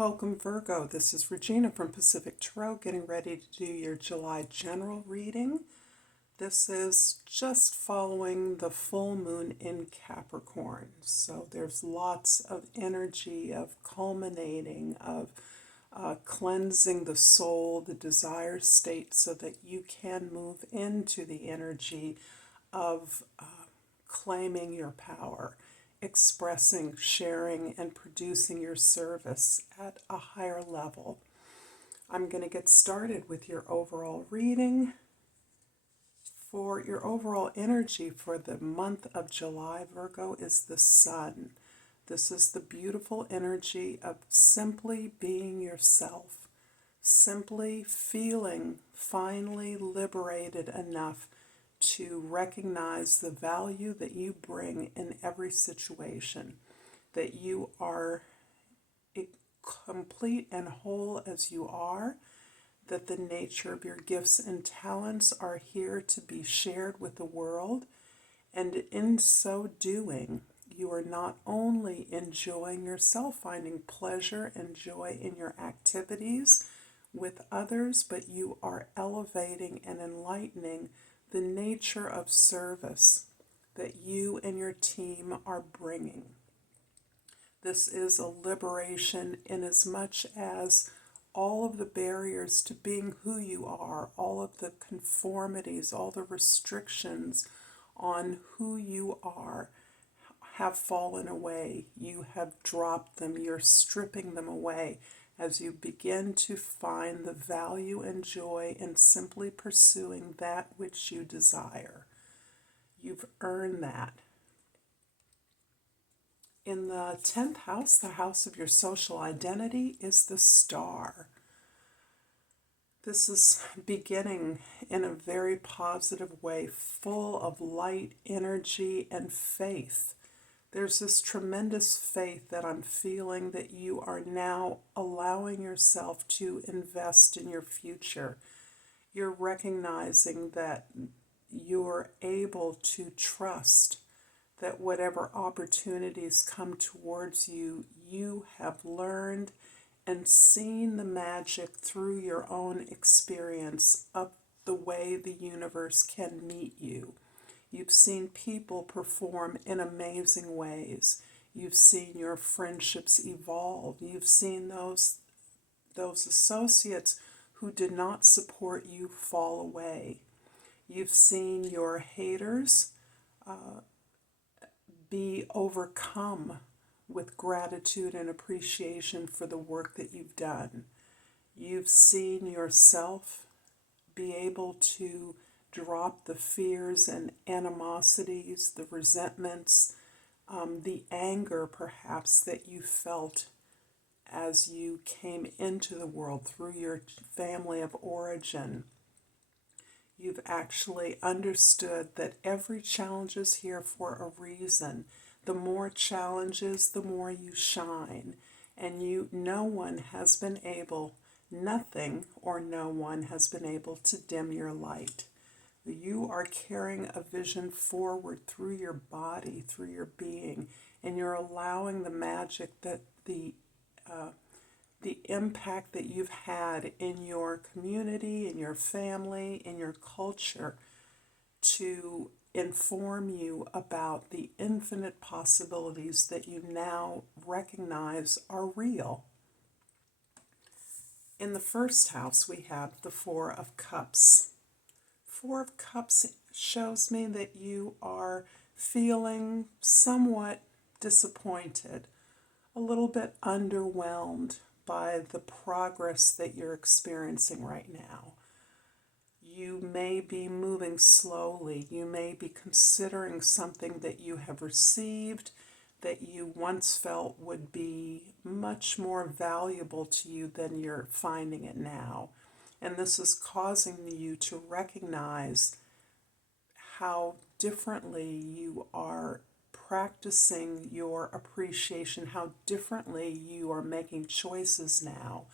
Welcome, Virgo. This is Regina from Pacific Tarot, getting ready to do your July general reading. This is just following the full moon in Capricorn. So there's lots of energy of culminating, of cleansing the soul, the desire state, so that you can move into the energy of claiming your power, expressing, sharing, and producing your service at a higher level. I'm going to get started with your overall reading. For your overall energy for the month of July, Virgo, is the sun. This is the beautiful energy of simply being yourself, simply feeling finally liberated enough to recognize the value that you bring in every situation, that you are complete and whole as you are, that the nature of your gifts and talents are here to be shared with the world, and in so doing, you are not only enjoying yourself, finding pleasure and joy in your activities with others, but you are elevating and enlightening the nature of service that you and your team are bringing. This is a liberation in as much as all of the barriers to being who you are, all of the conformities, all the restrictions on who you are have fallen away. You have dropped them. You're stripping them away as you begin to find the value and joy in simply pursuing that which you desire. You've earned that. In the 10th house, the house of your social identity, is the star. This is beginning in a very positive way, full of light, energy, and faith. There's this tremendous faith that I'm feeling that you are now allowing yourself to invest in your future. You're recognizing that you're able to trust that whatever opportunities come towards you, you have learned and seen the magic through your own experience of the way the universe can meet you. You've seen people perform in amazing ways. You've seen your friendships evolve. You've seen those associates who did not support you fall away. You've seen your haters be overcome with gratitude and appreciation for the work that you've done. You've seen yourself be able to drop the fears and animosities, the resentments, the anger perhaps that you felt as you came into the world through your family of origin. You've actually understood that every challenge is here for a reason. The more challenges, the more you shine. And no one has been able, nothing or no one has been able to dim your light. You are carrying a vision forward through your body, through your being, and you're allowing the magic that the impact that you've had in your community, in your family, in your culture, to inform you about the infinite possibilities that you now recognize are real. In the first house, we have the Four of Cups. Four of Cups shows me that you are feeling somewhat disappointed, a little bit underwhelmed by the progress that you're experiencing right now. You may be moving slowly. You may be considering something that you have received that you once felt would be much more valuable to you than you're finding it now. And this is causing you to recognize how differently you are practicing your appreciation, how differently you are making choices now.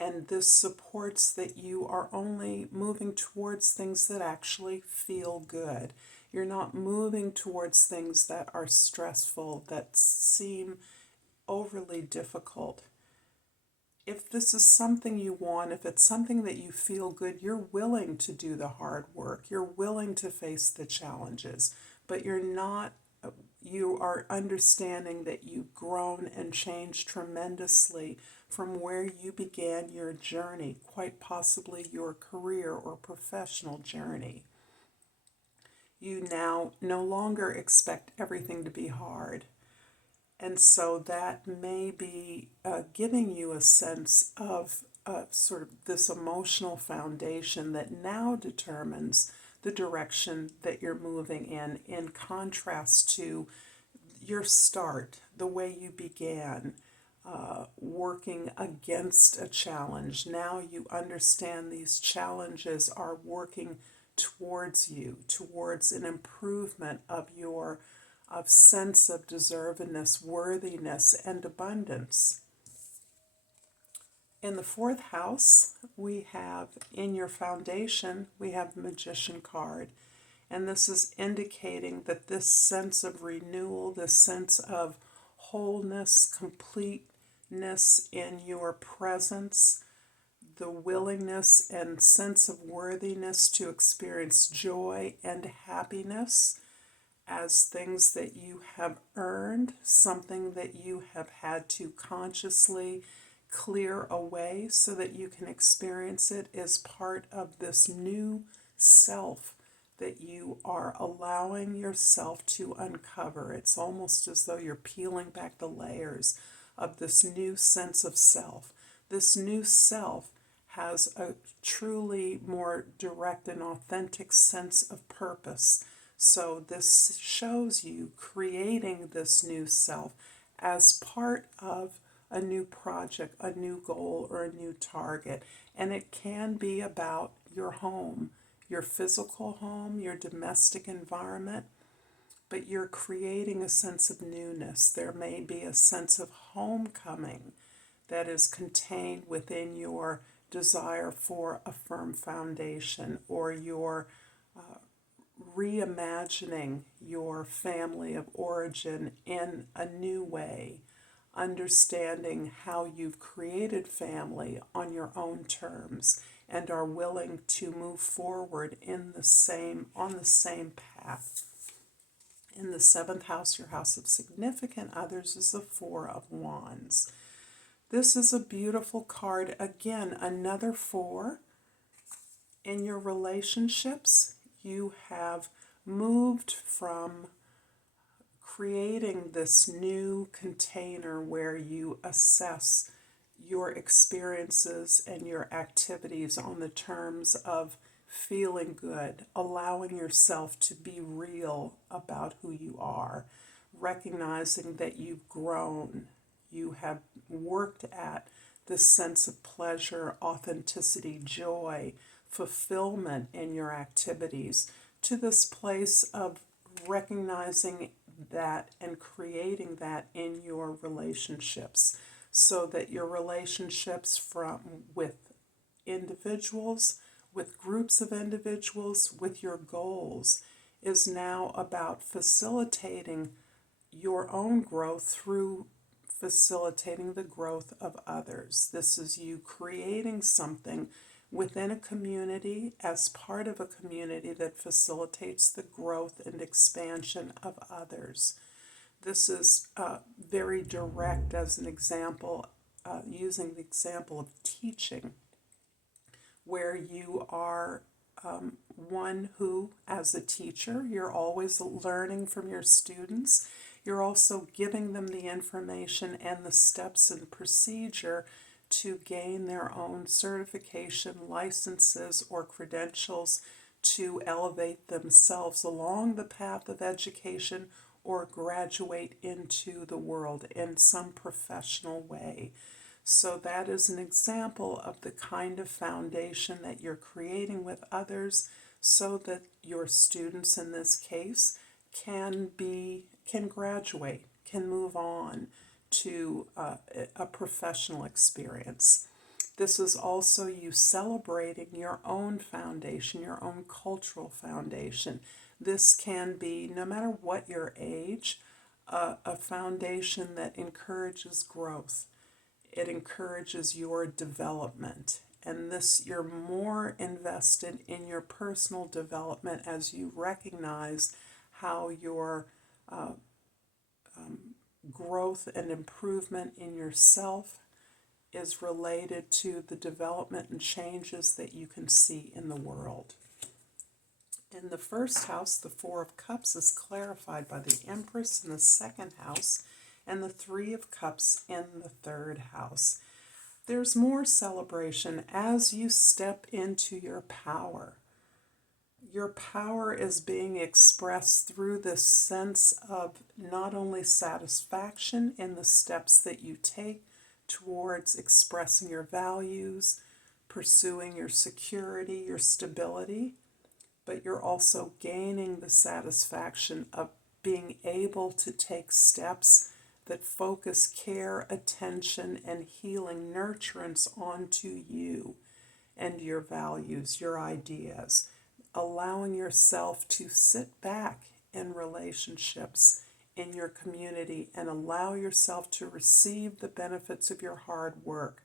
And this supports that you are only moving towards things that actually feel good. You're not moving towards things that are stressful, that seem overly difficult. if this is something you want, if it's something that you feel good, you're willing to do the hard work. You're willing to face the challenges, but you are understanding that you've grown and changed tremendously from where you began your journey, quite possibly your career or professional journey. You now no longer expect everything to be hard. And so that may be giving you a sense of sort of this emotional foundation that now determines the direction that you're moving in contrast to your start, the way you began, working against a challenge. Now you understand these challenges are working towards you, towards an improvement of your sense of deservedness, worthiness, and abundance. In the fourth house, we have in your foundation, we have the Magician card. And this is indicating that this sense of renewal, this sense of wholeness, completeness in your presence, the willingness and sense of worthiness to experience joy and happiness as things that you have earned, something that you have had to consciously clear away so that you can experience it as part of this new self that you are allowing yourself to uncover. It's almost as though you're peeling back the layers of this new sense of self. This new self has a truly more direct and authentic sense of purpose. So this shows you creating this new self as part of a new project, a new goal, or a new target. And it can be about your home, your physical home, your domestic environment, but you're creating a sense of newness. There may be a sense of homecoming that is contained within your desire for a firm foundation, or your reimagining your family of origin in a new way, understanding how you've created family on your own terms and are willing to move forward on the same path. In the seventh house, your house of significant others, is the Four of Wands. This is a beautiful card. Again, another four. In your relationships, you have moved from creating this new container where you assess your experiences and your activities on the terms of feeling good, allowing yourself to be real about who you are, recognizing that you've grown, you have worked at this sense of pleasure, authenticity, joy, fulfillment in your activities, to this place of recognizing that and creating that in your relationships, so that your relationships with individuals, with groups of individuals, with your goals, is now about facilitating your own growth through facilitating the growth of others. This is you creating something within a community, as part of a community that facilitates the growth and expansion of others. This is very direct as an example, using the example of teaching, where you are one who, as a teacher, you're always learning from your students. You're also giving them the information and the steps and procedure to gain their own certification, licenses, or credentials to elevate themselves along the path of education or graduate into the world in some professional way. So that is an example of the kind of foundation that you're creating with others, so that your students in this case can graduate, can move on to a professional experience. This is also you celebrating your own foundation, your own cultural foundation. This can be, no matter what your age, a foundation that encourages growth. It encourages your development. And this, you're more invested in your personal development as you recognize how your growth and improvement in yourself is related to the development and changes that you can see in the world. In the first house, the Four of Cups is clarified by the Empress in the second house and the Three of Cups in the third house. There's more celebration as you step into your power. Your power is being expressed through this sense of not only satisfaction in the steps that you take towards expressing your values, pursuing your security, your stability, but you're also gaining the satisfaction of being able to take steps that focus care, attention, and healing nurturance onto you and your values, your ideas, allowing yourself to sit back in relationships in your community and allow yourself to receive the benefits of your hard work,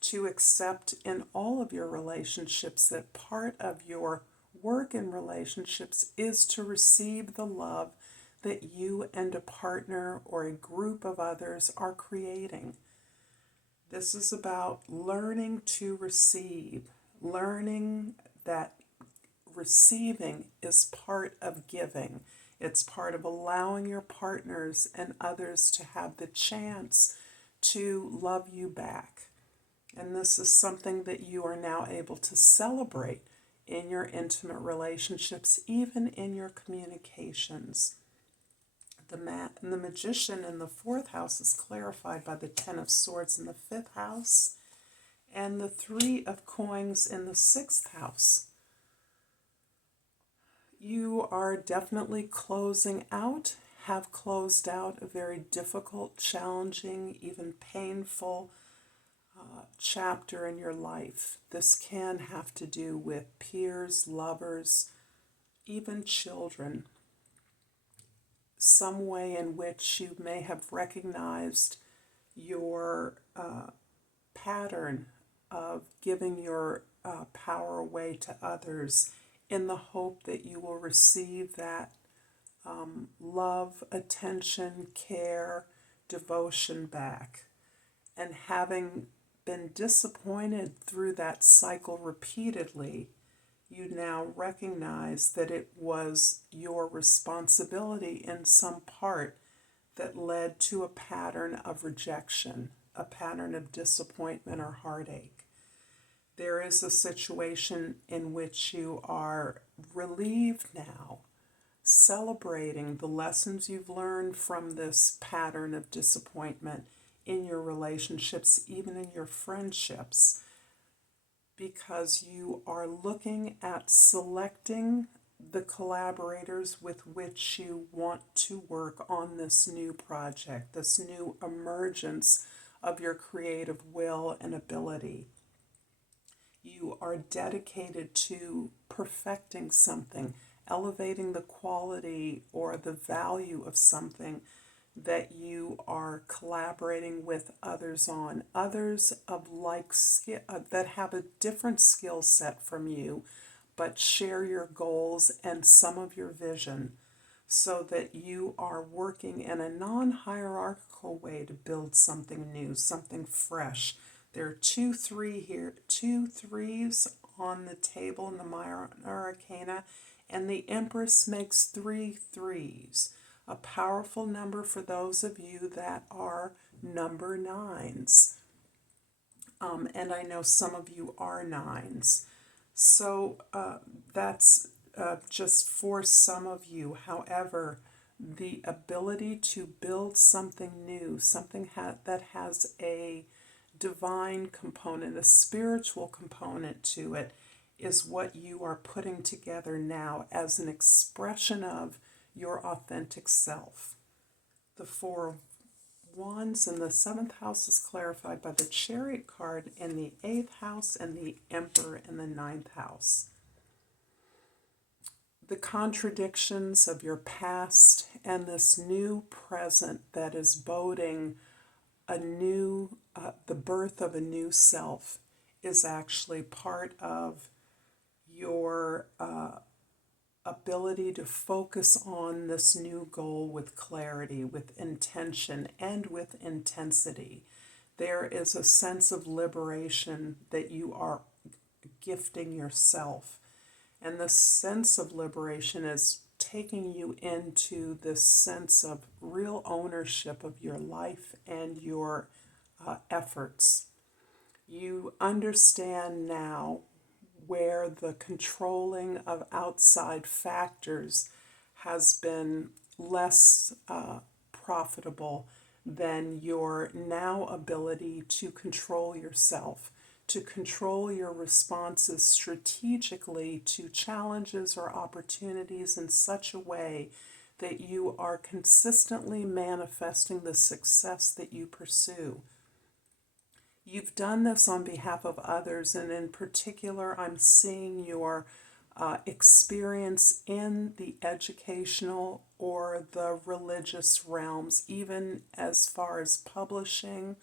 to accept in all of your relationships that part of your work in relationships is to receive the love that you and a partner or a group of others are creating. This is about learning to receive, learning that receiving is part of giving. It's part of allowing your partners and others to have the chance to love you back. And this is something that you are now able to celebrate in your intimate relationships, even in your communications. The Magician in the fourth house is clarified by the Ten of Swords in the fifth house and the Three of Coins in the sixth house. You are definitely closing out, have closed out a very difficult, challenging, even painful chapter in your life. This can have to do with peers, lovers, even children. Some way in which you may have recognized your pattern of giving your power away to others in the hope that you will receive that love, attention, care, devotion back. And having been disappointed through that cycle repeatedly, you now recognize that it was your responsibility in some part that led to a pattern of rejection, a pattern of disappointment or heartache. There is a situation in which you are relieved now, celebrating the lessons you've learned from this pattern of disappointment in your relationships, even in your friendships, because you are looking at selecting the collaborators with which you want to work on this new project, this new emergence of your creative will and ability. You are dedicated to perfecting something, elevating the quality or the value of something that you are collaborating with others on, others of like skill that have a different skill set from you, but share your goals and some of your vision, so that you are working in a non-hierarchical way to build something new, something fresh. There are 2 threes on the table in the Minor Arcana, and the Empress makes 3 threes. A powerful number for those of you that are number 9s. And I know some of you are 9s. So that's just for some of you. However, the ability to build something new, something that has a divine component, a spiritual component to it, is what you are putting together now as an expression of your authentic self. The Four of Wands in the 7th house is clarified by the Chariot card in the 8th house and the Emperor in the 9th house. The contradictions of your past and this new present that is boding the birth of a new self is actually part of your ability to focus on this new goal with clarity, with intention, and with intensity. There is a sense of liberation that you are gifting yourself. And the sense of liberation is taking you into this sense of real ownership of your life and your efforts. You understand now where the controlling of outside factors has been less profitable than your now ability to control yourself, to control your responses strategically to challenges or opportunities in such a way that you are consistently manifesting the success that you pursue. You've done this on behalf of others, and in particular, I'm seeing your experience in the educational or the religious realms, even as far as publishing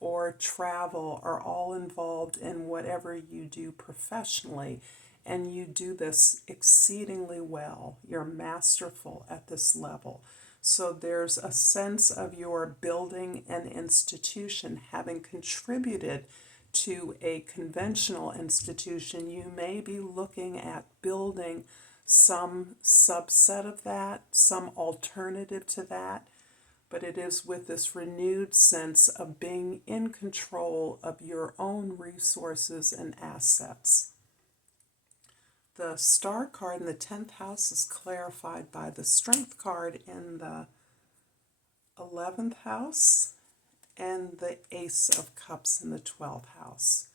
or travel, are all involved in whatever you do professionally. And you do this exceedingly well. You're masterful at this level. So there's a sense of your building an institution, having contributed to a conventional institution. You may be looking at building some subset of that, some alternative to that, but it is with this renewed sense of being in control of your own resources and assets. The star card in the 10th house is clarified by the strength card in the 11th house and the ace of cups in the 12th house.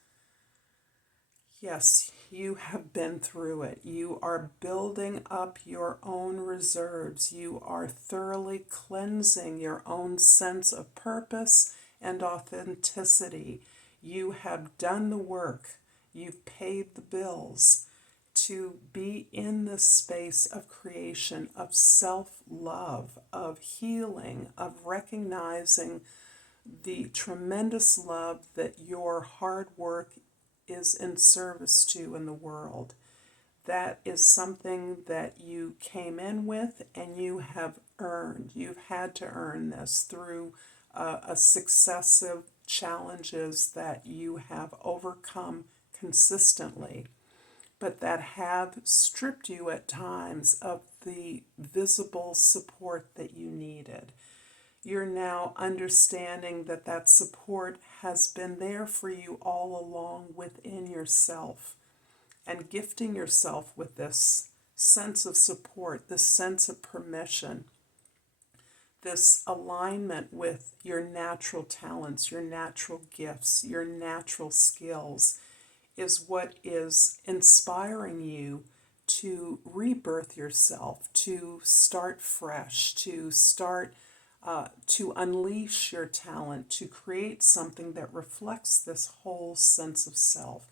Yes, you have been through it. You are building up your own reserves. You are thoroughly cleansing your own sense of purpose and authenticity. You have done the work. You've paid the bills to be in this space of creation, of self-love, of healing, of recognizing the tremendous love that your hard work is in service to in the world. That is something that you came in with and you have earned. You've had to earn this through a successive challenges that you have overcome consistently, but that have stripped you at times of the visible support that you needed. You're now understanding that that support has been there for you all along within yourself, and gifting yourself with this sense of support, this sense of permission, this alignment with your natural talents, your natural gifts, your natural skills is what is inspiring you to rebirth yourself, to start fresh, to unleash your talent, to create something that reflects this whole sense of self,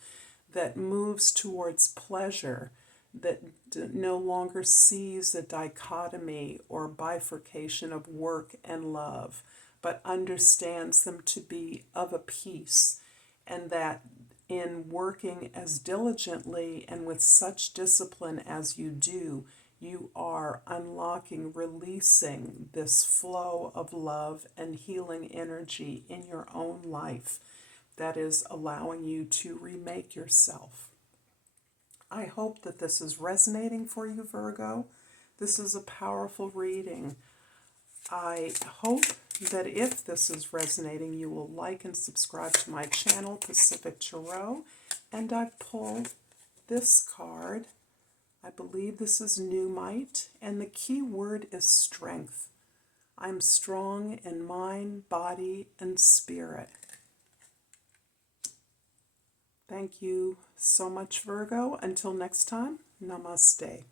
that moves towards pleasure, that no longer sees a dichotomy or bifurcation of work and love, but understands them to be of a piece, and that in working as diligently and with such discipline as you do, you are unlocking, releasing this flow of love and healing energy in your own life that is allowing you to remake yourself. I hope that this is resonating for you, Virgo. This is a powerful reading. I hope that if this is resonating, you will like and subscribe to my channel, Pacific Tarot. And I pulled this card. I believe this is Pneumite, and the key word is strength. I'm strong in mind, body, and spirit. Thank you so much, Virgo. Until next time, Namaste.